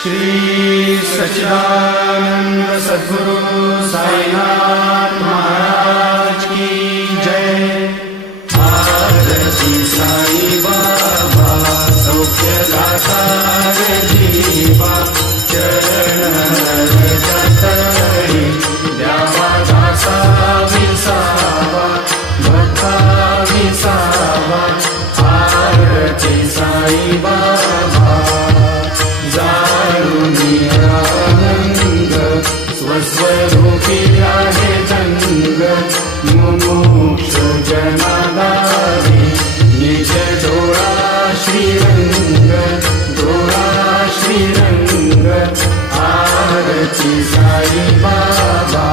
श्री सच्चिदानंद सद्गुरु साईनाथ महाराज की जय। आरती साई बाबा सौख्यदाता जीवा, चरण रजतरी द्यावा दासा विसावा, भक्ता विसावा। आरती साई बाबा स्वस्वरूपी आहे जंग, मुमुक्ष जनादारी निज डोळा श्रीरंग, डोळा श्रीरंग। आरती साई बाबा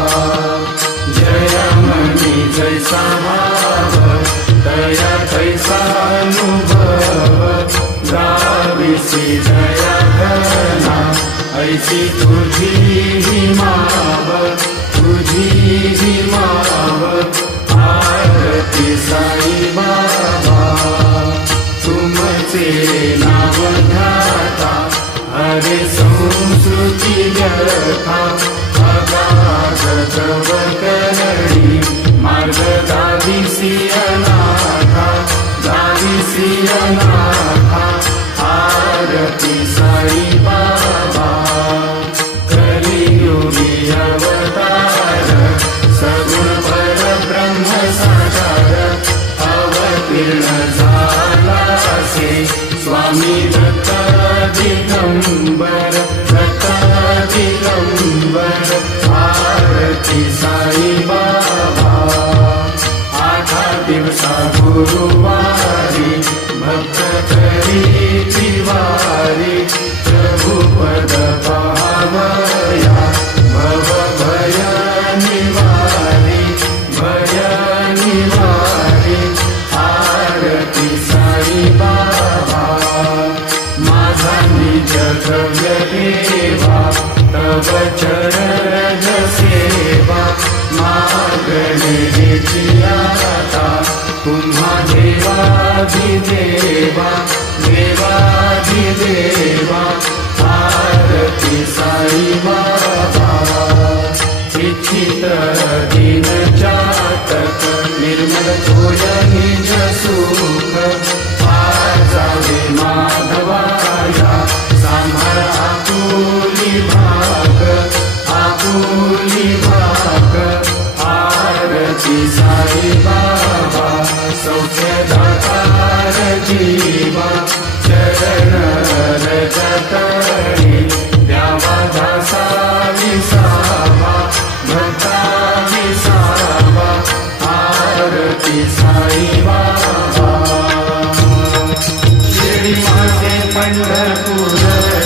जय मनी जैसा भाव, दया तैसा अनुभव। गाविसी दया घना ऐसी तुझी ही माव, तुझी ही माव। आरती साई बाबा तुमचे नाव ध्याता, हरे संस्कृती व्यथा। अगाध तव करणी मार्ग दाविसी अनाथा, दाविसी अनाथा। आरती साई बाबा कलियुगी अवतार, सगुण परब्रह्म साकार। अवतीर्ण झाला से स्वामी दत्त दिगंबर, दत्त दिगंबर। आरती साई बाबा आठा दिवसा गुरुवारी, भक्त करी तिवारी। प्रभु पद पावया भव भय निवारी, भय निवारी। आरती साई बाबा माझा निज द्रव्य देवा, तव चरण सेवा। मागणे आता तुम्हा देवाधिदेवा, देवाधिदेवा। आरती साई बाबा इच्छित दीन जातक, निर्मल होय निज सुख। आजावे माधवाया सांभाळ आपुली भाग, आपुली भाग। आरती साई बाबा सौख्यदाता जीवा, चरण रजतरी द्यावा दासा विसावा, भक्ता विसावा। आरती साई बाबा शिर्डी माझे पंढरपूर,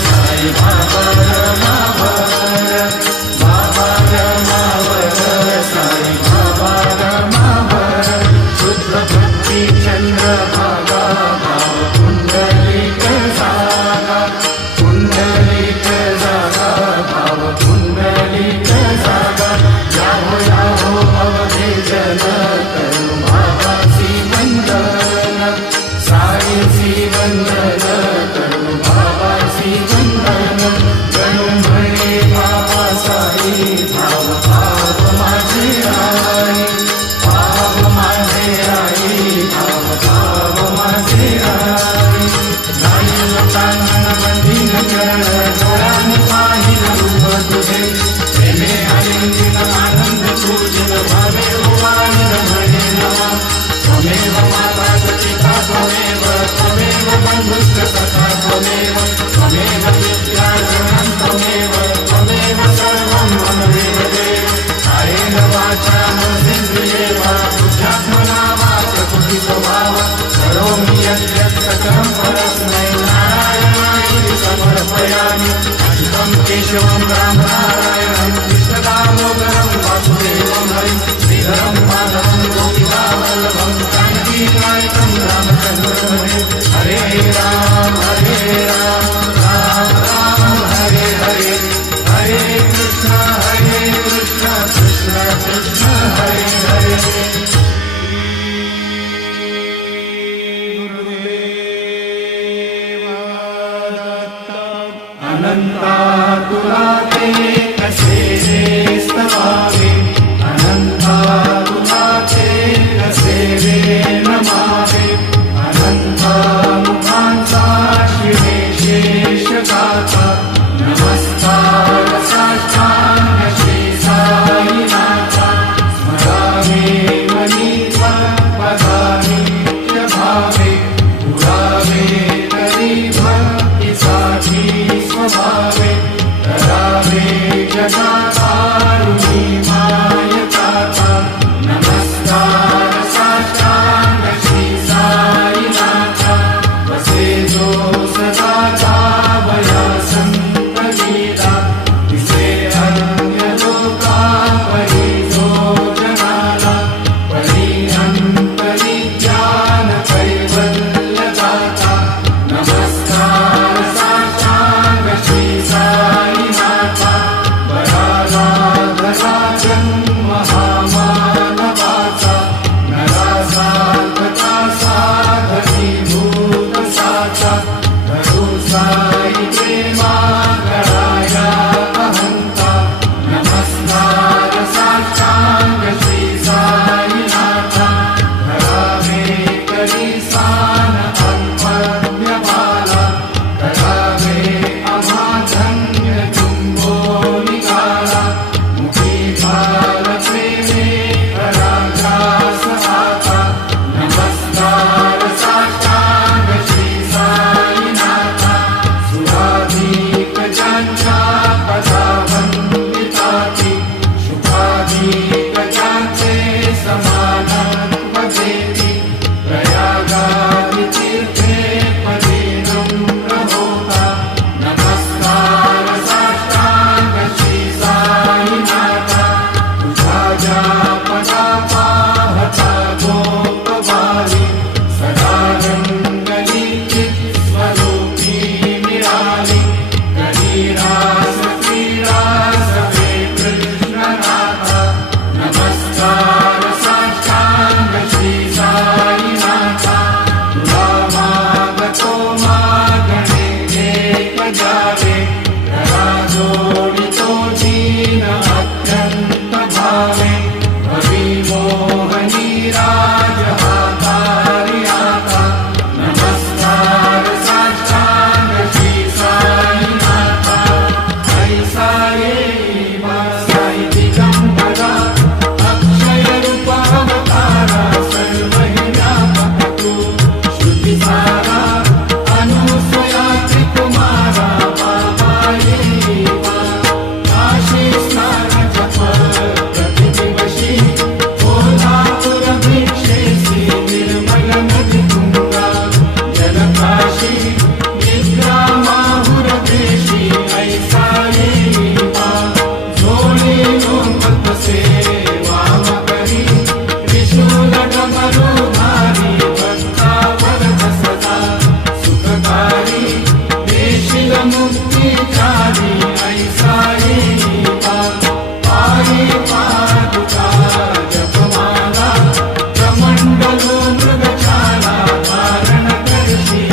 साई बाबा रमावर, बाबा रमावर, साई बाबा रमावर। शुद्ध भक्ती चंद्रभागा, भाव पुंडलिक जागा, पुंडलिक जागा, भाव पुंडलिक जागा। याहो याहो अवधे जन, करू बाबाची वंदन, साईची वंदन, करू बाबाची वंदन। गणू म्हणे बाबा साई, भाव भाव माझे आई, भाव माझे आई, भाव भाव माझे आई। जाईल कानन बंधीन चरण, डोळ्याने पाहिल रूप तुझे। प्रेमे आलिंगन आनंद पूजन, भावे ओवाळीन म्हणे नवा। त्वमेव माता पिता त्वमेव, त्वमेव बंधुश्च सखा त्वमेव। त्वमेव विद्या जननी त्वमेव, त्वमेव सर्वं मम देवदेव। कायेन वाचा मनसेन्द्रिये वा, बुद्ध्यात्मना वा प्रकृति स्वभावा। करोमि यद्यत् सकलं परस्मै नारायणाय समर्पयामि। अच्युतं केशवं राम नारायणं, कृष्णदामोदरं वासुदेवं हरिं। श्रीधरं माधवं गोपिकावल्लभं, जानकीनायकं रामचन्द्रं हरे। हरे राम, राम राम, हरे हरे। हरे कृष्ण, कृष्ण कृष्ण, हरे हरे। अनंता तुला ते कसे रे स्तवावे, अनंता तुला ते कसे रे नमावे, अनंता मुखांचा शिवे शेष गाथा, नमस्कार साष्टांग श्री साईनाथा, स्मरावे मनी पदानी भावे, पुरावे तरी भक्तीसाठी स्वभावे, करावे जगाकारुणी मायकाता, नमस्कार साष्टांग श्री साईनाथा, वसे जो सदा जावया संत लीला, तिचे अन्य लोकावरी जो जनाला, परी अंतरी ज्ञान कैवल्य दाता, नमस्कार साष्टांग श्री साईनाथा, बराला धरा जन्म हा मानवाचा, नरासाधका साधकी भूत साचा, धरू साई प्रेमा गळाया अहंता, नमस्कार साष्टांग श्री साईनाथा, धरावे करी सान अल्पज्ञ बाला, करावे अमाधन्य चुंबो निघाला, मुखी भाल प्रेमे राजास आता, नमस्कार साष्टांग श्री साईनाथा, सुराधिक ज्यांच्या पदावंदिताती, शुभाधिक ज्यांचे समानत्व देती, प्रयागादि तीर्थे पदी नम्र होता, नमस्कार साष्टांग श्री साईनाथा, तुझा ज्या पदा पाहता गोपबाली, सदा रंगली चित स्वरूपी निराली, करी रास क्रीडा सवे कृष्णनाथा, नमस्कार साष्टांग श्री साईनाथा, तुला मागतो मागणे एक जावे, करा जोडितो दीन अत्यंत भावे, भवी मोहनी राज हातारी आता, नमस्कार साष्टांग श्री साईनाथा, ऐसा येई साई दिगंबरा, अक्षय रूप अवतारा, सर्व हि व्यापक तू, श्रुतिसारा अनुसया त्रिकुमारा, बाबा येई काशी स्नान जप प्रतिदिवशी, कोल्हापूर भिक्षेसी निर्मल नदी तुंगा, जलकाशी निद्रा माहुर देशी, ऐसा येई झोळी लोंबत से वाम करी, त्रिशूल डमरुधारी, भक्ता वरद सदा सुखकारी, देशील मुक्तिचारी, ऐसा येई पायी पादुका जपमाला, प्रमंडलो मृगशाला, धारण करशी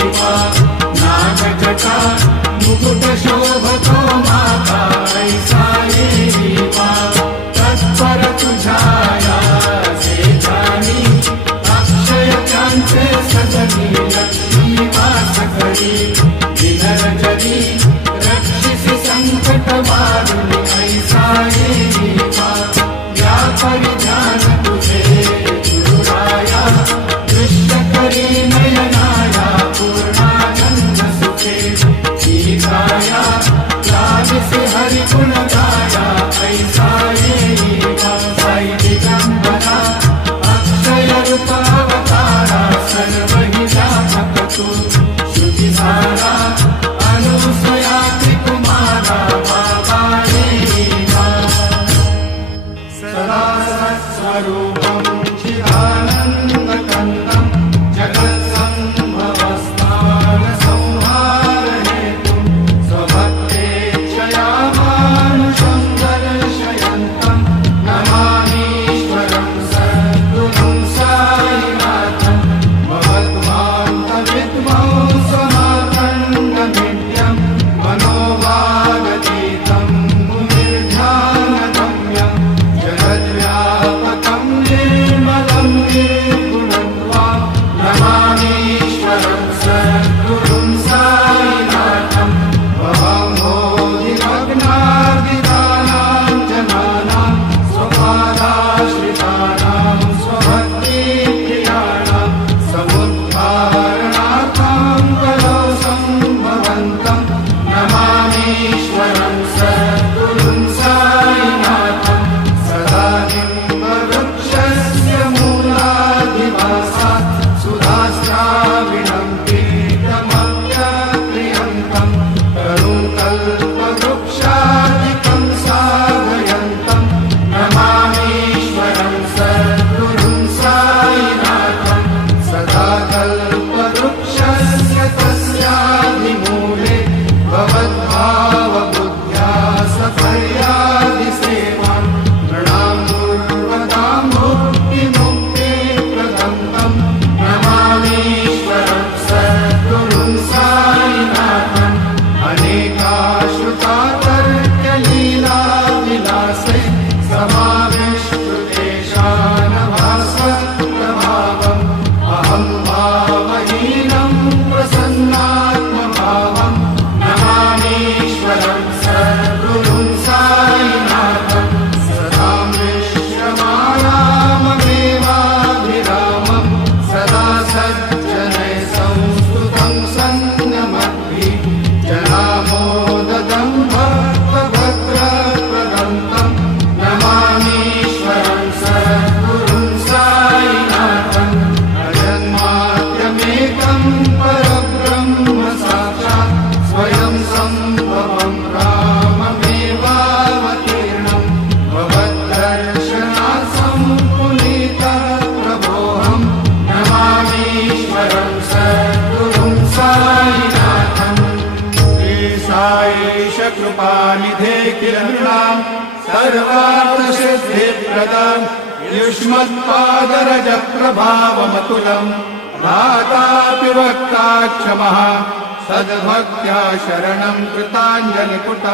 नागजटा, मुकुट शोभतो माता, ऐसा येई तत्पर तुझाया से जाणी, अक्षय त्यांचे सजनी, लक्ष्मी वास करी, दिनरजनी रक्षिसी संकट वारुणी, ऐसा येई या परिधान तुझे गुरुराया, दृष्ट करी नयनाया, पूर्णानंद सुखे ही गाया, लाभिसी हरि गुण गाया, ऐसा येई साई दिगंबरा, अक्षय रूप अवतारा, सर्व हि व्यापक तू, श्रुतिसारा अनुसया त्रिकुमारा, बाबा येई सदा कल्पवृक्षादिकं साधयन्तं नमामीश्वरं सद्गुरुं साईनाथं सदा कल्पवृक्षस्य तस्यादिमूले भवद्भावबुद्ध्या सफल्यादिसेवां नृणां दुर्मतां मुक्तिमुक्तिप्रदं तं नमामीश्वरं सद्गुरुं साईनाथम् अनेकाश्रुतातर्क्यलीलाविलासे समाविष्टुतेषानभास्वप्रभावम् अहं भावहीनं प्रसन्नात्मभावं नमामीश्वरं सद्गुरुं साईनाथं सदां विश्रमाणाममेवाभिरामं सदा सज्जनैः संस्तुतं सन्नमद्भिः जनामोददं भक्तभद्रप्रदं तं नमामीश्वरं सद्गुरुं साईनाथम् अजन्माद्यमेकं परब्रह्म साक्षात् स्वयं सम्भवं राममेवावतीर्णं भवद्दर्शनात् सम्पुनीतः प्रभोऽहं नमामीश्वरं सद्गुरुं साईनाथम् साईश कृपानिधे किल नृणां सर्वार्थसिद्धिप्रदं युष्मत्पादरजप्रभावमतुलं भ्रातापि वक्ता क्षमः सद्भक्त्या शरणं कृताञ्जलिपुट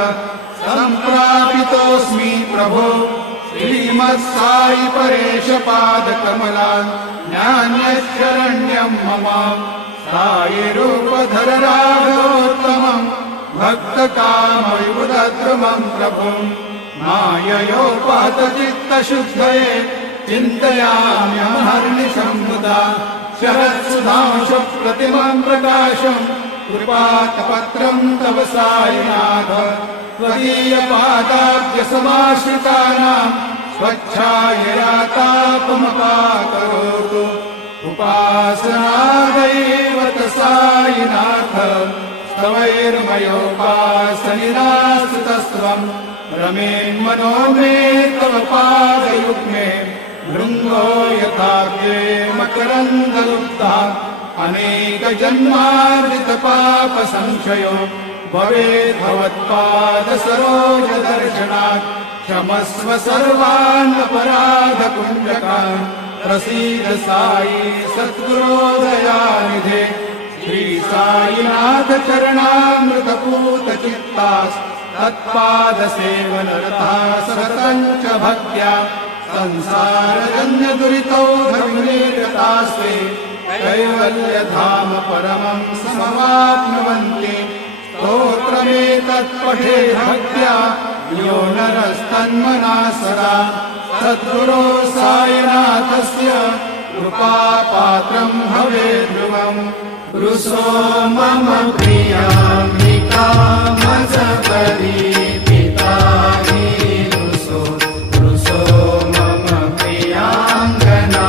सम्प्रापितोऽस्मि प्रभो श्रीमत्साई परेशपादकमला नान्यशरण्यं मम साईरूपधर राघवोत्तमं भक्तकामविबुधद्रुमं प्रभुं माययोपहतचित्तशुद्धये चिन्तयाम्यहर्निशं मुदा शरत्सुधांशुप्रतिमं प्रकाशं कृपाकपत्रं तव साईनाथ त्वदीयपादाब्जसमाश्रितानां स्वच्छायया तापमपाकरोतु उपासनादैवत साईनाथ स्तवैर्मयोपासनिराश्रितस्त्वं रमेन्मनो मे तव पादयुग्मे भृङ्गो यथाग्रे मकरन्दलुप्ता अनेकजन्मार्जितपापसंशयो भवेत् भवत्पादसरोजदर्शनात् क्षमस्व सर्वान् अपराधकुञ्जकान् प्रसीद साई सद्गुरो दयानिधे श्री साईनाथ चरणामृतपूत चित्तास् तत्पादसेवनरता सततं च भक्त्या संसारजन्यदुरितौ धर्मनिरतास्ते कैवल्यधाम परमं समवाप्नुवन्ति स्तोत्रमेतत्पठे भक्त्या यो नरस्तन्मना सदा सद्गुरो साईनाथस्य कृपापात्रं भवेद्ध्रुवम् रुसो मम प्रियाम्बिका मजपरी पिताहि रुसो मम प्रियाङ्गना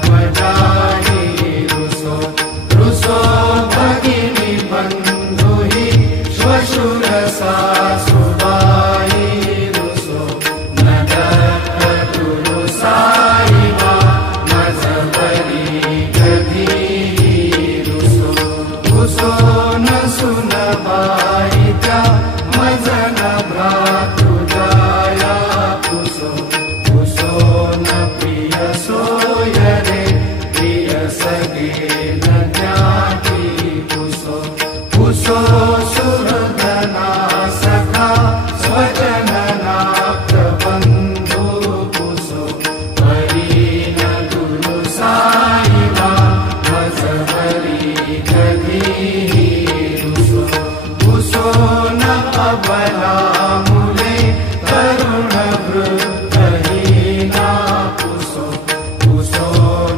प्रियसुतात्मजाहि रुसो भगिनी बन्धुहि श्वशुरसासुबायि रुसो न दत्तगुरु साई मा मजपरी रुसो न सुनबाई त्या मजन भ्रातृजाया पुसो न प्रिय सोयरे प्रिय सगे न ज्ञाति पुसो सुरधना सखा स्वजनना प्रबन्धु पुसो परी न गुरु साई मा मजपरी रुसो न अबला मुले तरुण वृद्धहीना पुसो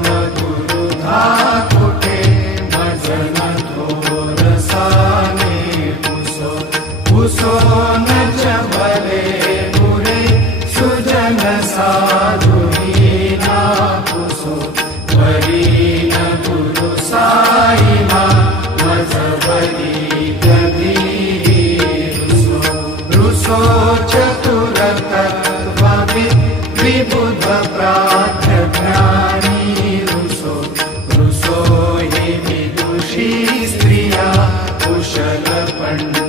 न गुरुधा कुटे मजन थोरसाने पुसो न चबले मुरे सुजन साधुहीना पुसो परी न गुरु साई मा मजपरी गदी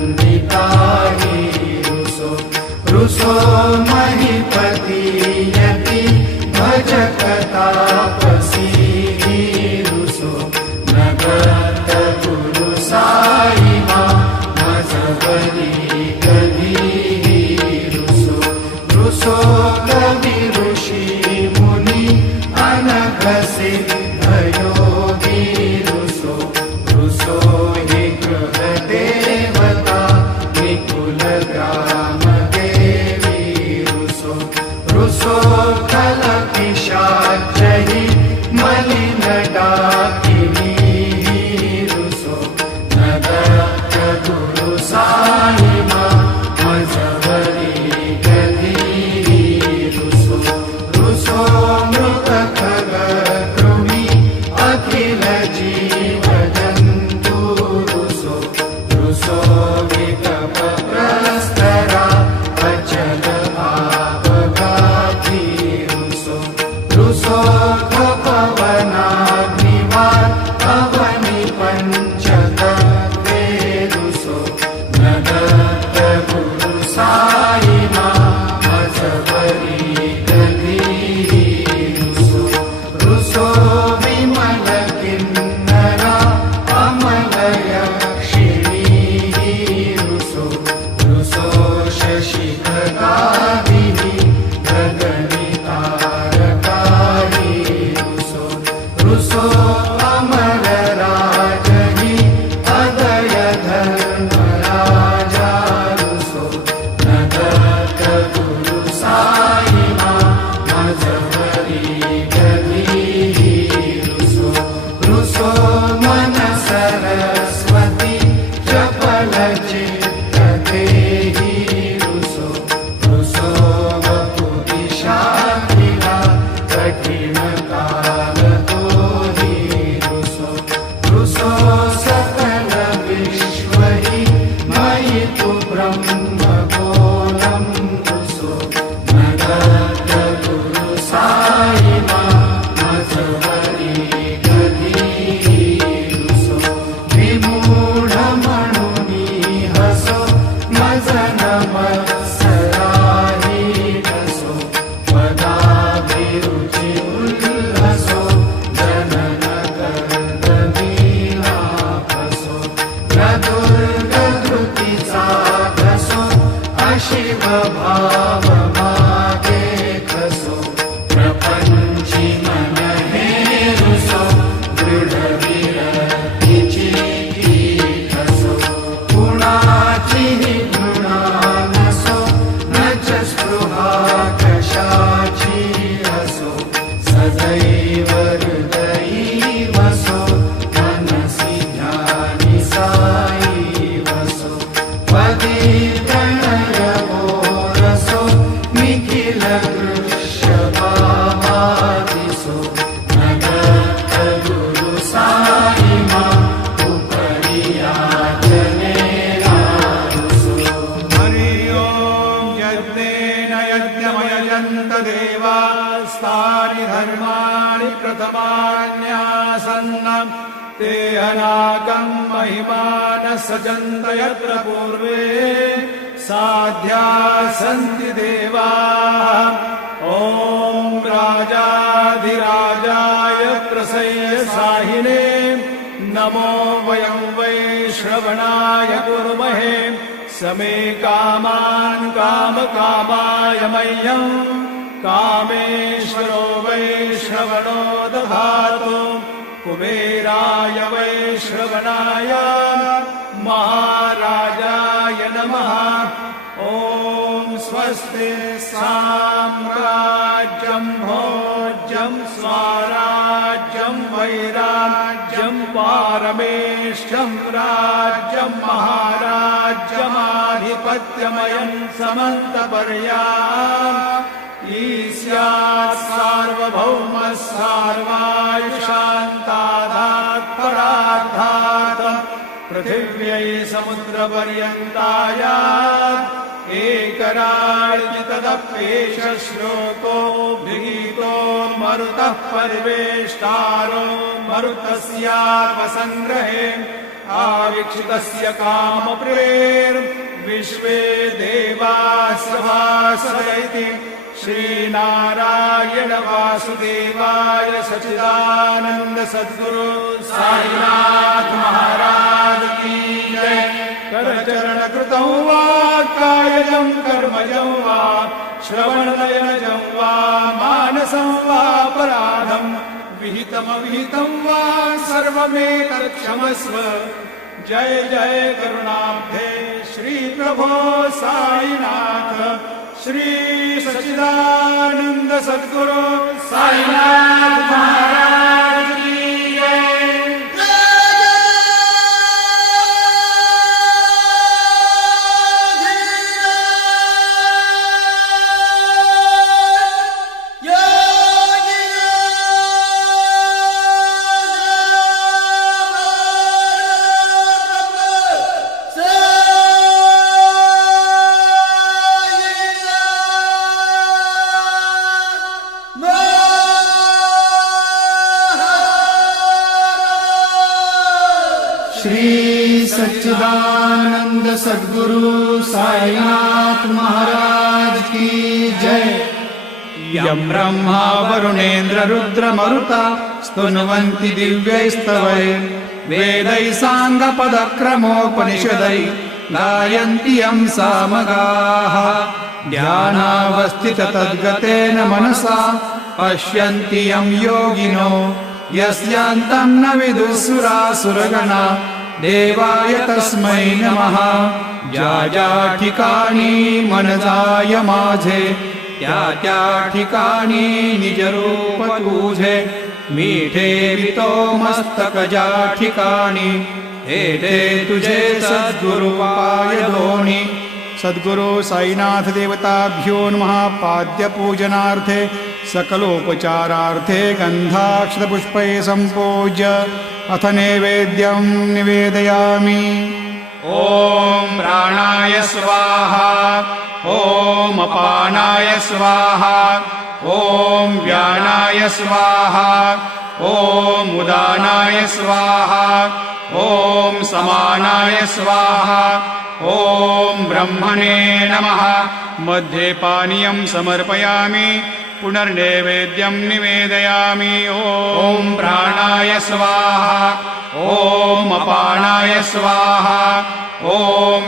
वन्दिता हि रुसो रुसो महीपति यति भजकतापसी रुसो नगत गुरु साई मा मजबरी कभी रुसो रुसो कवि ऋषि मुनि अनघ सिद्ध योगी रुसो रुसो हि गृह देवता निकुल ग्राम देवी रुसो रुसो खल पिशाच हि मलिन डाकिनी रुसो नगत गुरु साई मा मजबरी गधी रुसो रुसो मृग खग कृमि अखिल जीव जन्तु रुसो रुसो विकप प्रस्तरा अचल आपघाती रुसो रुसो खपवनाग्निवार अवनि पंचतत्वे रुसो नगत गुरु साई मा मजबरी गधी रुसो रुसो विमल किन्नरा अमल यक्षिणी रुसो रुसो शशि खगादिनी गगनितारकारी रुसो रुसो अमर राजहि अदय धर्मराजा रुसो नगत गुरु साई मा मजबरी गधी रुसो रुसो मन सरस्वती चपल चित्त देहि रुसो रुसो वपुदिशाखिला कठिन काल तोहि रुसो रुसो सकल विश्व हि मयि तु ब्रह्म गोलम रुसो नगत गुरु साई मा मजबरी गधी रुसो विमूढ मणुनि हसो मजन मत्सराहि रसो पदाभिरुचि उल्लसो जनन कर्दनीलाभसो प्रदुर्ग धृतिचा घसो अशिव भाव मागे खसो प्रपंची मन हे रुसो दृढ विरक्तीची खसो गुणाची हि गुणा नसो न च स्पृहा कशाची असो सदैव हृदयी वसो मनसि ध्यानि साई वसो पदी प्रणय रसो निखिल दृश्यभादिसो नगत गुरु साई मा उपरि याचनेना रुसो हरि ओम यज्ञेन यज्ञमयजन्त देवास्तानि धर्माणि प्रथमान्यासन्नम् ते अनाकं महिमानः सजन्त यत्र पूर्वे साध्या सन्ति देवाः ॐ राजाधिराजाय प्रसय्यसाहिने नमो वयं वै श्रवणाय कुर्महे समे कामान् कामकामाय मह्यं कामेश्वरो वै श्रवणो दधातु कुबेराय वै श्रवणाय महाराजाय नमः ॐ स्वस्ति साम्राज्यं भोज्यं स्वराज्यं वैराज्यं पारमेष्ठ्यं राज्यं महाराज्यमाधिपत्यमयं समन्तपर्याम् ईस्यात् सार्वभौमः सार्वायुषान्तादात् परार्धात् पृथिव्यै समुद्रपर्यन्तायात् एकरार्जितदप्येष श्लोको विगीतो मरुतः पर्वेष्टारो मरुतस्यापसङ्ग्रहे आवीक्षितस्य कामप्रियैर्विश्वे देवाः सभासदैति श्रीनारायण वासुदेवाय सच्चिदानंद सद्गुरु साईनाथ महाराज की जय। करचरण कृतं वा कायजं कर्मजं वा श्रवणनयनजं वा मानसं वा अपराधं विहितमविहितं वा सर्वमेतत्क्षमस्व। जय जय करुणाब्धे श्री प्रभो साईनाथ श्री सच्चिदानंद सद्गुरु साईनाथ महाराज की जय। श्री सच्चिदानंद सद्गुरु साईनाथ महाराज की जय। यं ब्रह्मा वरुणेन्द्र रुद्र मरुता स्तुन्वन्ति दिव्यैस्तवैः वेदैः साङ्गपदक्रमोपनिषदैः गायन्ति यं सामगाः। ध्यानावस्थिततद्गतेन मनसा पश्यन्ति यं योगिनो यस्यान्तं न विदुःसुरासुरगणा देवाय तस्मै नमः। ज्या ज्या ठिकाणी मन जाय माझे त्या त्या ठिकाणी निज रूप तुझे मीठे वितो मस्तक ज्या ठिकाणी हे ते तुझे सद्गुरु पाय दोणी। सद्गुरु साईनाथ देवताभ्यो नमः। पाद्य पूजनार्थे सकलोपचारार्थे गन्धाक्षतपुष्पै सम्पूज्य अथ नैवेद्यं निवेदयामि। ॐ प्राणाय स्वाहा ॐ अपानाय स्वाहा ॐ व्यानाय स्वाहा ॐ उदानाय स्वाहा ॐ समानाय स्वाहा ॐ ब्रह्मणे नमः। मध्ये पानीयं समर्पयामि पुनर्नैवेद्यं निवेदयामि। ॐ प्राणाय स्वाहा ॐ अपानाय स्वाहा ॐ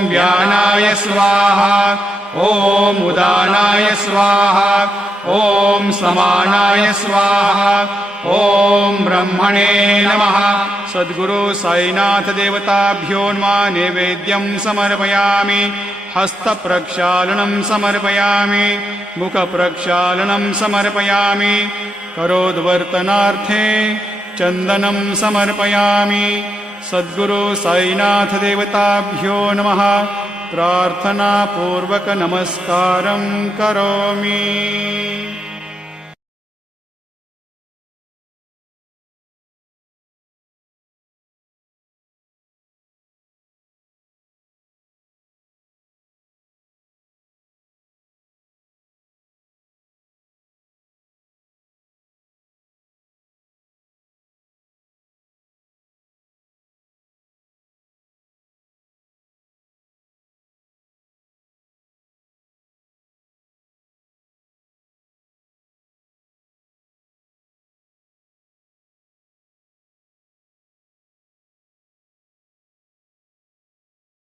व्यानाय स्वाहा ॐ उदानाय स्वाहा ॐ समानाय स्वाहा ॐ ब्रह्मणे नमः। सद्गुरु साईनाथ देवताभ्यो नमः। नैवेद्यं समर्पयामि। हस्तप्रक्षालनं समर्पयामि मुखप्रक्षालनं समर्पयामि करोद्वर्तनार्थे चन्दनं समर्पयामि। सद्गुरु साईनाथ देवताभ्यो नमः। प्रार्थनापूर्वक नमस्कारं करोमि।